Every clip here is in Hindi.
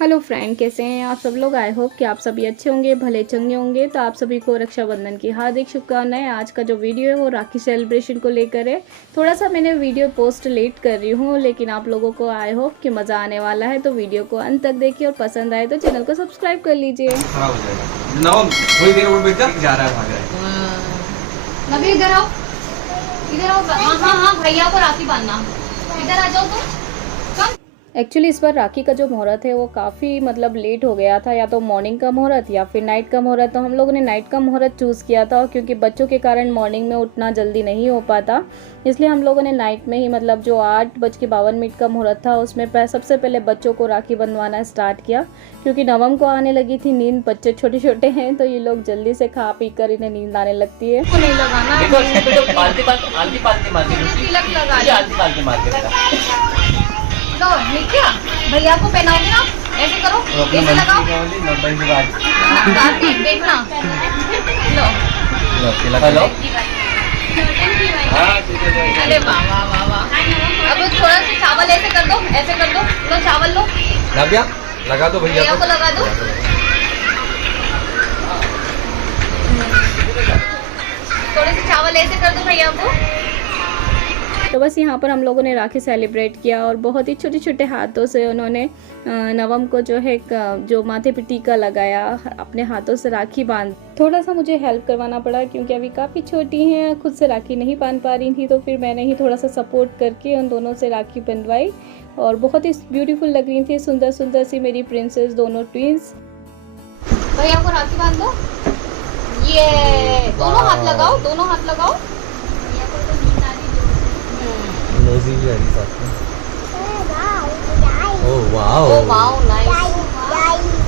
हेलो फ्रेंड, कैसे हैं आप सब लोग। आई होप कि आप सभी अच्छे होंगे, भले चंगे होंगे। तो आप सभी को रक्षाबंधन की हार्दिक शुभकामनाएं। आज का जो वीडियो है वो राखी सेलिब्रेशन को लेकर है। थोड़ा सा मैंने वीडियो पोस्ट लेट कर रही हूँ, लेकिन आप लोगों को आई होप कि मज़ा आने वाला है। तो वीडियो को अंत तक देखिए और पसंद आए तो चैनल को सब्सक्राइब कर लीजिए। इधर आओ, इधर आओ। हाँ, भैया को राखी बांधना। इधर आ जाओ तुम। एक्चुअली इस बार राखी का जो मुहूर्त है वो काफ़ी लेट हो गया था, या तो मॉर्निंग का मुहूर्त या फिर नाइट का मुहूर्त। तो हम लोगों ने नाइट का मुहूर्त चूज़ किया था, क्योंकि बच्चों के कारण मॉर्निंग में उठना जल्दी नहीं हो पाता। इसलिए हम लोगों ने नाइट में ही जो 8:52 का मुहूर्त था उसमें सबसे पहले बच्चों को राखी बंधवाना स्टार्ट किया। क्योंकि नवम को आने लगी थी नींद, बच्चे छोटे छोटे हैं तो ये लोग जल्दी से खा पी कर इन्हें नींद आने लगती है। लो नित्या, भैया को पहनाओगे ना, ऐसे करो, ऐसे लगाओ। देखना, लो। अरे वाह वाह वाह वाह। अब थोड़ा सा चावल ऐसे कर दो, ऐसे कर दो। लो चावल लो, नव्या लगा दो, भैया को लगा दो। थोड़े से चावल ऐसे कर दो भैया को। तो बस यहाँ पर हम लोगों ने राखी सेलिब्रेट किया और बहुत ही छोटे छोटे हाथों से उन्होंने नवम को जो माथे पे टीका लगाया, अपने हाथों से राखी बांध। थोड़ा सा मुझे हेल्प करवाना पड़ा क्योंकि अभी काफ़ी छोटी हैं, खुद से राखी नहीं बांध पा रही थी। तो फिर मैंने ही थोड़ा सा सपोर्ट करके उन दोनों से राखी बंधवाई और बहुत ही ब्यूटीफुल लग रही थी, सुंदर सुंदर सी मेरी प्रिंसेस, दोनों ट्विंस। भैया को राखी बांध दो। ये दोनों हाथ लगाओ, दोनों हाथ लगाओ। नोजी भी आ रही साथ में। Oh wow, oh wow, nice,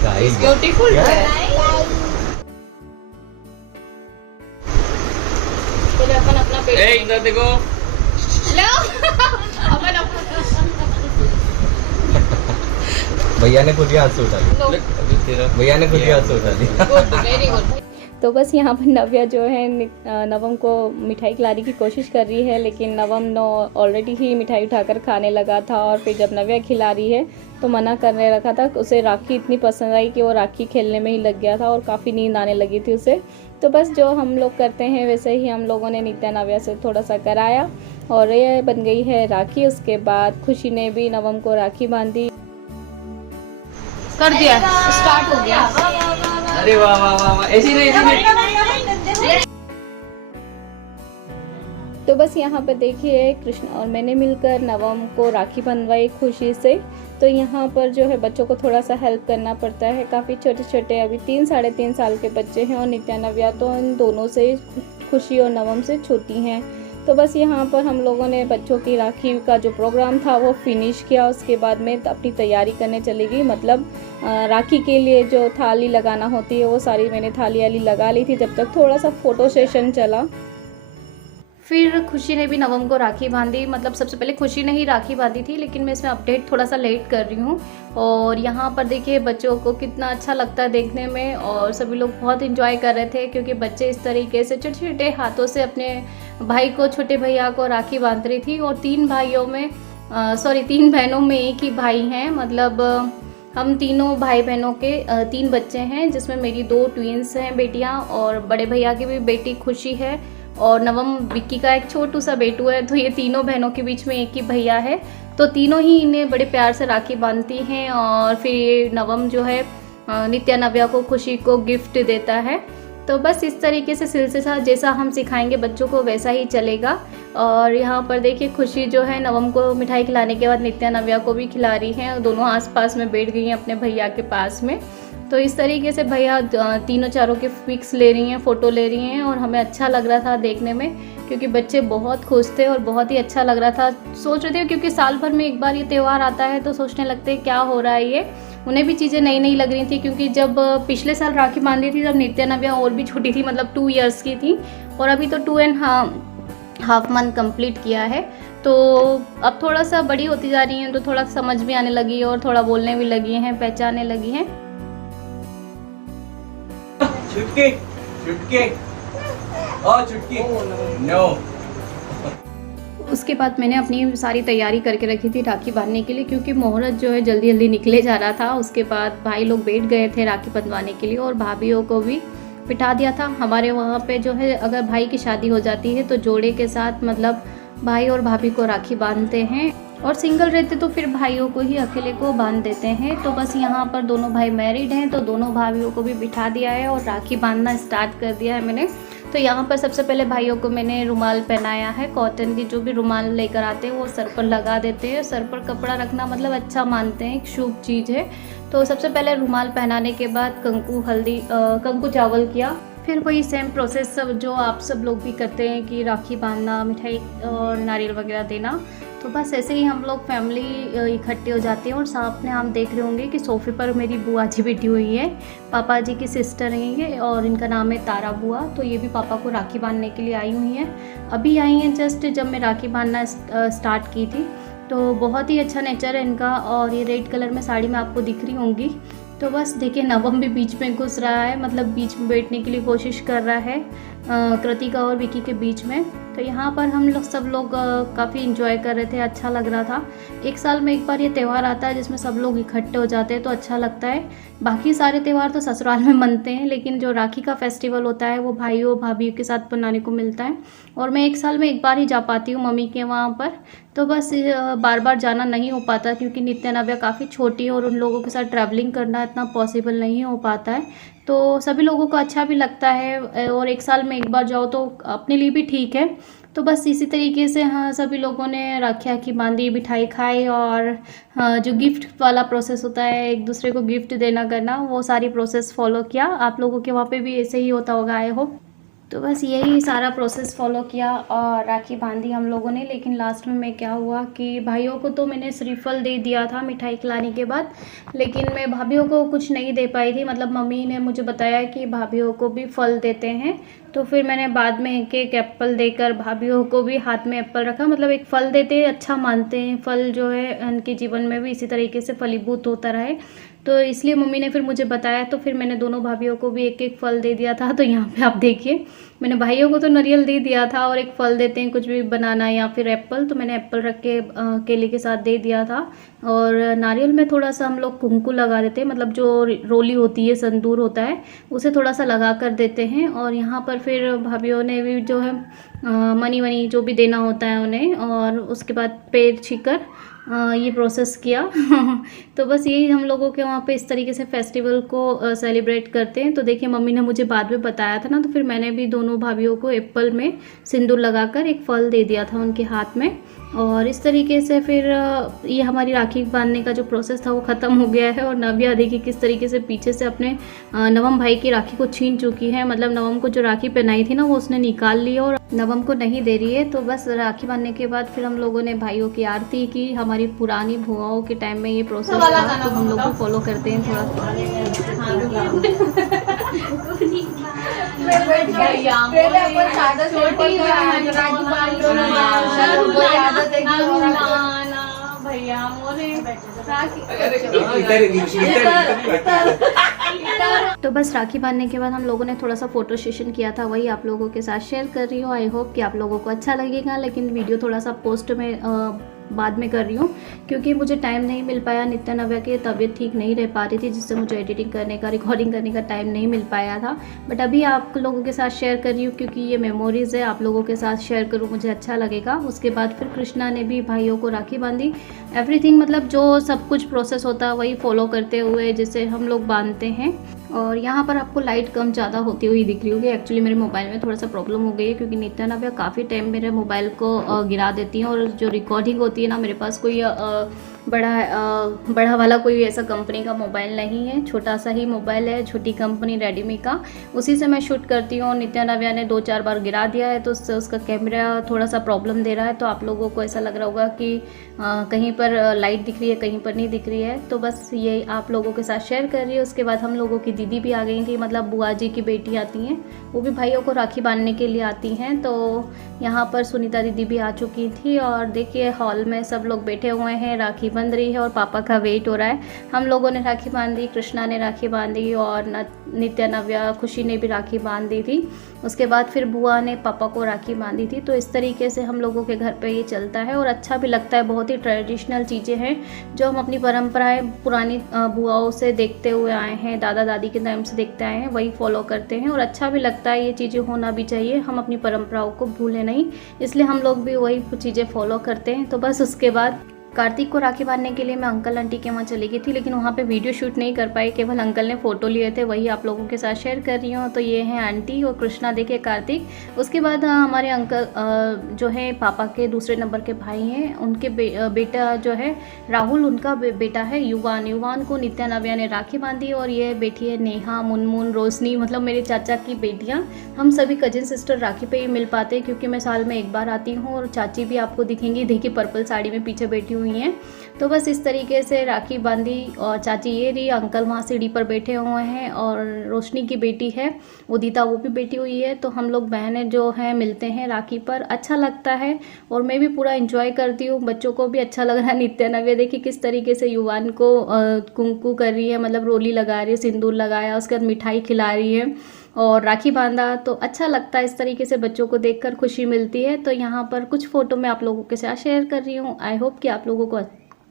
guys beautiful है। चलो अपन अपना पेट, ए इधर देखो, लो अपन भैया ने खुद ही हाथ से उठा ली। भैया ने खुद ही हाथ से उठा ली। Good, very good. तो बस यहाँ पर नव्या जो है नवम को मिठाई खिलाने की कोशिश कर रही है, लेकिन नवम ऑलरेडी ही मिठाई उठाकर खाने लगा था। और फिर जब नव्या खिला रही है तो मना करने रखा था। उसे राखी इतनी पसंद आई कि वो राखी खेलने में ही लग गया था और काफ़ी नींद आने लगी थी उसे। तो बस जो हम लोग करते हैं वैसे ही हम लोगों ने नित्या नव्या से थोड़ा सा कराया और ये बन गई है राखी। उसके बाद खुशी ने भी नवम को राखी बांधी। कर दिया, स्टार्ट हो गया। अरे वाह वाह वाह वाह, ऐसी नहीं। तो बस यहाँ पर देखिए कृष्ण और मैंने मिलकर नवम को राखी बंधवाई खुशी से। तो यहाँ पर जो है बच्चों को थोड़ा सा हेल्प करना पड़ता है, काफ़ी छोटे छोटे अभी 3-3.5 साल के बच्चे हैं और नित्या नव्या तो इन दोनों से, खुशी और नवम से छोटी हैं। तो बस यहाँ पर हम लोगों ने बच्चों की राखी का जो प्रोग्राम था वो फिनिश किया। उसके बाद में अपनी तैयारी करने चली गई, राखी के लिए जो थाली लगाना होती है वो सारी मैंने थाली वाली लगा ली थी। जब तक थोड़ा सा फोटो सेशन चला, फिर खुशी ने भी नवम को राखी बांधी। सबसे पहले खुशी ने ही राखी बांधी थी, लेकिन मैं इसमें अपडेट थोड़ा सा लेट कर रही हूँ। और यहाँ पर देखिए बच्चों को कितना अच्छा लगता है देखने में, और सभी लोग बहुत इंजॉय कर रहे थे क्योंकि बच्चे इस तरीके से छोटे छोटे हाथों से अपने भाई को, छोटे भैया को राखी बांध रही थी। और 3 बहनों में एक ही भाई हैं। हम तीनों भाई बहनों के 3 बच्चे हैं, जिसमें मेरी 2 ट्विंस हैं बेटियाँ, और बड़े भैया की भी बेटी खुशी है, और नवम विक्की का एक छोटू सा बेटू है। तो ये तीनों बहनों के बीच में एक ही भैया है। तो तीनों ही इन्हें बड़े प्यार से राखी बांधती हैं। और फिर ये नवम जो है नित्या नव्या को, खुशी को गिफ्ट देता है। तो बस इस तरीके से सिलसिला जैसा हम सिखाएंगे बच्चों को वैसा ही चलेगा। और यहाँ पर देखिए खुशी जो है नवम को मिठाई खिलाने के बाद नित्या नव्या को भी खिला रही हैं। दोनों आस-पास में बैठ गई हैं अपने भैया के पास में। तो इस तरीके से भैया तीनों चारों के पिक्स ले रही हैं, फ़ोटो ले रही हैं, और हमें अच्छा लग रहा था देखने में क्योंकि बच्चे बहुत खुश थे और बहुत ही अच्छा लग रहा था। सोच रहे थे क्योंकि साल भर में एक बार ये त्यौहार आता है तो सोचने लगते हैं क्या हो रहा है ये। उन्हें भी चीज़ें नई नई लग रही थी क्योंकि जब पिछले साल राखी बांधी थी तब नित्या नव्या और भी छोटी थी, 2 इयर्स की थी, और अभी तो 2.5 मंथ कंप्लीट किया है। तो अब थोड़ा सा बड़ी होती जा रही हैं तो थोड़ा समझ भी आने लगी है और थोड़ा बोलने भी लगी हैं, पहचानने लगी हैं। छुटकी छुटकी, ओ छुटकी, नो उसके बाद मैंने अपनी सारी तैयारी करके रखी थी राखी बांधने के लिए, क्योंकि मुहूर्त जो है जल्दी जल्दी निकले जा रहा था। उसके बाद भाई लोग बैठ गए थे राखी बंधवाने के लिए और भाभीयों को भी बिठा दिया था। हमारे वहाँ पे जो है अगर भाई की शादी हो जाती है तो जोड़े के साथ मतलब भाई और भाभी को राखी बांधते हैं, और सिंगल रहते तो फिर भाइयों को ही अकेले को बांध देते हैं। तो बस यहाँ पर दोनों भाई मैरिड हैं तो दोनों भाभीयों को भी बिठा दिया है और राखी बांधना स्टार्ट कर दिया है मैंने। तो यहाँ पर सबसे पहले भाइयों को मैंने रुमाल पहनाया है, कॉटन की जो भी रुमाल लेकर आते हैं वो सर पर लगा देते हैं। सर पर कपड़ा रखना मतलब अच्छा मानते हैं, एक शुभ चीज़ है। तो सबसे पहले रुमाल पहनाने के बाद कंकु चावल किया। फिर वही सेम प्रोसेस सब जो आप सब लोग भी करते हैं कि राखी बांधना, मिठाई और नारियल वगैरह देना। तो बस ऐसे ही हम लोग फैमिली इकट्ठे हो जाते हैं। और सामने हम देख रहे होंगे कि सोफ़े पर मेरी बुआ जी बैठी हुई है, पापा जी की सिस्टर हैं ये, और इनका नाम है तारा बुआ। तो ये भी पापा को राखी बांधने के लिए आई हुई हैं। अभी आई हैं जस्ट जब मैं राखी बांधना स्टार्ट की थी। तो बहुत ही अच्छा नेचर है इनका, और ये रेड कलर में साड़ी में आपको दिख रही होंगी। तो बस देखिए नवम भी बीच में घुस रहा है, मतलब बीच में बैठने के लिए कोशिश कर रहा है कृतिका और विकी के बीच में। तो यहाँ पर हम लोग सब लोग काफ़ी इंजॉय कर रहे थे, अच्छा लग रहा था। एक साल में एक बार ये त्यौहार आता है जिसमें सब लोग इकट्ठे हो जाते हैं तो अच्छा लगता है। बाकी सारे त्यौहार तो ससुराल में मनते हैं, लेकिन जो राखी का फेस्टिवल होता है वो भाइयों भाभीयों के साथ मनाने को मिलता है। और मैं एक साल में एक बार ही जा पाती हूँ मम्मी के वहाँ पर। तो बस बार बार जाना नहीं हो पाता क्योंकि नित्या नव्या काफ़ी छोटी है और उन लोगों के साथ ट्रैवलिंग करना इतना पॉसिबल नहीं हो पाता है। तो सभी लोगों को अच्छा भी लगता है, और एक साल में एक बार जाओ तो अपने लिए भी ठीक है। तो बस इसी तरीके से हाँ सभी लोगों ने राखी बांधी, मिठाई खाई, और जो गिफ्ट वाला प्रोसेस होता है एक दूसरे को गिफ्ट देना करना, वो सारी प्रोसेस फॉलो किया। आप लोगों के वहाँ पे भी ऐसे ही होता होगा आई होप। तो बस यही सारा प्रोसेस फॉलो किया और राखी बांधी हम लोगों ने। लेकिन लास्ट में क्या हुआ कि भाइयों को तो मैंने श्रीफल दे दिया था मिठाई खिलाने के बाद, लेकिन मैं भाभीयों को कुछ नहीं दे पाई थी। मतलब मम्मी ने मुझे बताया कि भाभीयों को भी फल देते हैं, तो फिर मैंने बाद में एक एप्पल देकर भाभीयों को भी हाथ में एप्पल रखा। मतलब एक फल देते हैं, अच्छा मानते हैं, फल जो है उनके जीवन में भी इसी तरीके से फलीभूत होता रहे। तो इसलिए मम्मी ने फिर मुझे बताया, तो फिर मैंने दोनों भाभीयों को भी एक एक फल दे दिया था। तो यहाँ पे आप देखिए मैंने भाइयों को तो नारियल दे दिया था, और एक फल देते हैं कुछ भी बनाना या फिर एप्पल, तो मैंने एप्पल रख के केले के साथ दे दिया था। और नारियल में थोड़ा सा हम लोग कुमकुम लगा देते हैं, मतलब जो रोली होती है, संदूर होता है, उसे थोड़ा सा लगा कर देते हैं। और यहाँ पर फिर भाभीयों ने भी जो है मनी जो भी देना होता है उन्हें, और उसके बाद पैर छीकर ये प्रोसेस किया। तो बस यही हम लोगों के वहाँ पे इस तरीके से फेस्टिवल को सेलिब्रेट करते हैं। तो देखिए मम्मी ने मुझे बाद में बताया था ना, तो फिर मैंने भी दोनों भाभीयों को एप्पल में सिंदूर लगाकर एक फल दे दिया था उनके हाथ में। और इस तरीके से फिर ये हमारी राखी बांधने का जो प्रोसेस था वो ख़त्म हो गया है। और नव्या देखिए किस तरीके से पीछे से अपने नवम भाई की राखी को छीन चुकी है। मतलब नवम को जो राखी पहनाई थी ना वो उसने निकाल ली और नवम को नहीं दे रही है। तो बस राखी बांधने के बाद फिर हम लोगों ने भाइयों की आरती की। हमारी पुरानी बुआओं के टाइम में ये प्रोसेस था, तो हम लोग को फॉलो करते हैं थोड़ा। तो बस राखी बांधने के बाद हम लोगों ने थोड़ा सा फोटो सेशन किया था, वही आप लोगों के साथ शेयर कर रही हूँ। आई होप कि आप लोगों को अच्छा लगेगा। लेकिन वीडियो थोड़ा सा पोस्ट में बाद में कर रही हूँ क्योंकि मुझे टाइम नहीं मिल पाया। नित्या नव्या की तबीयत ठीक नहीं रह पा रही थी, जिससे मुझे एडिटिंग करने का, रिकॉर्डिंग करने का टाइम नहीं मिल पाया था। बट अभी आप लोगों के साथ शेयर कर रही हूँ क्योंकि ये मेमोरीज़ है, आप लोगों के साथ शेयर करूँ, मुझे अच्छा लगेगा। उसके बाद फिर कृष्णा ने भी भाइयों को राखी बांधी। एवरीथिंग मतलब जो सब कुछ प्रोसेस होता है वही फॉलो करते हुए जैसे हम लोग बांधते हैं। और यहाँ पर आपको लाइट कम ज़्यादा होती हुई दिख रही होगी। एक्चुअली मेरे मोबाइल में थोड़ा सा प्रॉब्लम हो गई है क्योंकि नित्या नव्या काफ़ी टाइम मेरे मोबाइल को गिरा देती हैं। और जो रिकॉर्डिंग होती है ना, मेरे पास कोई बड़ा वाला कोई ऐसा कंपनी का मोबाइल नहीं है, छोटा सा ही मोबाइल है, छोटी कंपनी रेडमी का, उसी से मैं शूट करती हूँ। नित्या नव्या ने 2-4 बार गिरा दिया है तो उससे उसका कैमरा थोड़ा सा प्रॉब्लम दे रहा है। तो आप लोगों को ऐसा लग रहा होगा कि कहीं पर लाइट दिख रही है, कहीं पर नहीं दिख रही है। तो बस ये आप लोगों के साथ शेयर कर रही है। उसके बाद हम लोगों की दीदी भी आ गई थी, मतलब बुआ जी की बेटी आती हैं, वो भी भाइयों को राखी बांधने के लिए आती हैं। तो यहाँ पर सुनीता दीदी भी आ चुकी थी और देखिए हॉल में सब लोग बैठे हुए हैं, राखी बंध बंध रही है और पापा का वेट हो रहा है। हम लोगों ने राखी बांधी, कृष्णा ने राखी बांधी और नित्या, नव्या, खुशी ने भी राखी बांध दी थी। उसके बाद फिर बुआ ने पापा को राखी बांधी थी। तो इस तरीके से हम लोगों के घर पे ये चलता है और अच्छा भी लगता है। बहुत ही ट्रेडिशनल चीज़ें हैं जो हम अपनी परंपराएं पुरानी बुआओं से देखते हुए आए हैं, दादा दादी के टाइम से देखते आए हैं, वही फॉलो करते हैं और अच्छा भी लगता है। ये चीज़ें होना भी चाहिए, हम अपनी परंपराओं को भूलें नहीं, इसलिए हम लोग भी वही चीज़ें फॉलो करते हैं। तो बस उसके बाद कार्तिक को राखी बांधने के लिए मैं अंकल आंटी के वहाँ चली गई थी, लेकिन वहाँ पे वीडियो शूट नहीं कर पाई, केवल अंकल ने फ़ोटो लिए थे, वही आप लोगों के साथ शेयर कर रही हूँ। तो ये हैं आंटी और कृष्णा, देखिए कार्तिक। उसके बाद हमारे अंकल जो है पापा के दूसरे नंबर के भाई हैं, उनके बेटा जो है राहुल, उनका बेटा है युवान। युवान को नित्या, नव्या ने राखी बांधी और ये बेटी है नेहा, मुनमुन, रोशनी, मतलब मेरे चाचा की बेटियाँ। हम सभी कजिन सिस्टर राखी पे ही मिल पाते हैं क्योंकि मैं साल में एक बार आती हूँ। और चाची भी आपको दिखेंगी, देखिए पर्पल साड़ी में पीछे बैठी हुई हैं। तो बस इस तरीके से राखी बांधी और चाची ये रही, अंकल वहाँ सीढ़ी पर बैठे हुए हैं और रोशनी की बेटी है उदिता, वो भी बैठी हुई है। तो हम लोग बहनें जो हैं मिलते हैं राखी पर, अच्छा लगता है और मैं भी पूरा एंजॉय करती हूँ। बच्चों को भी अच्छा लग रहा है। नित्या, नव्या देखिए किस तरीके से युवान को कुंकू कर रही है, मतलब रोली लगा रही है, सिंदूर लगाया, उसके बाद मिठाई खिला रही है और राखी बांधा। तो अच्छा लगता है, इस तरीके से बच्चों को देखकर खुशी मिलती है। तो यहाँ पर कुछ फ़ोटो मैं आप लोगों के साथ शेयर कर रही हूँ। आई होप कि आप लोगों को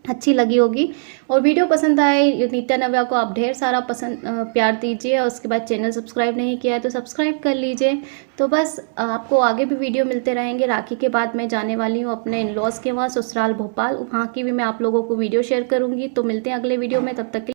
अच्छी लगी होगी और वीडियो पसंद आए। नित्या, नव्या को आप ढेर सारा प्यार दीजिए और उसके बाद चैनल सब्सक्राइब नहीं किया है तो सब्सक्राइब कर लीजिए। तो बस आपको आगे भी वीडियो मिलते रहेंगे। राखी के बाद मैं जाने वाली हूँ अपने इन लॉज के वहाँ, ससुराल भोपाल, वहाँ की भी मैं आप लोगों को वीडियो शेयर करूँगी। तो मिलते हैं अगले वीडियो में, तब तक के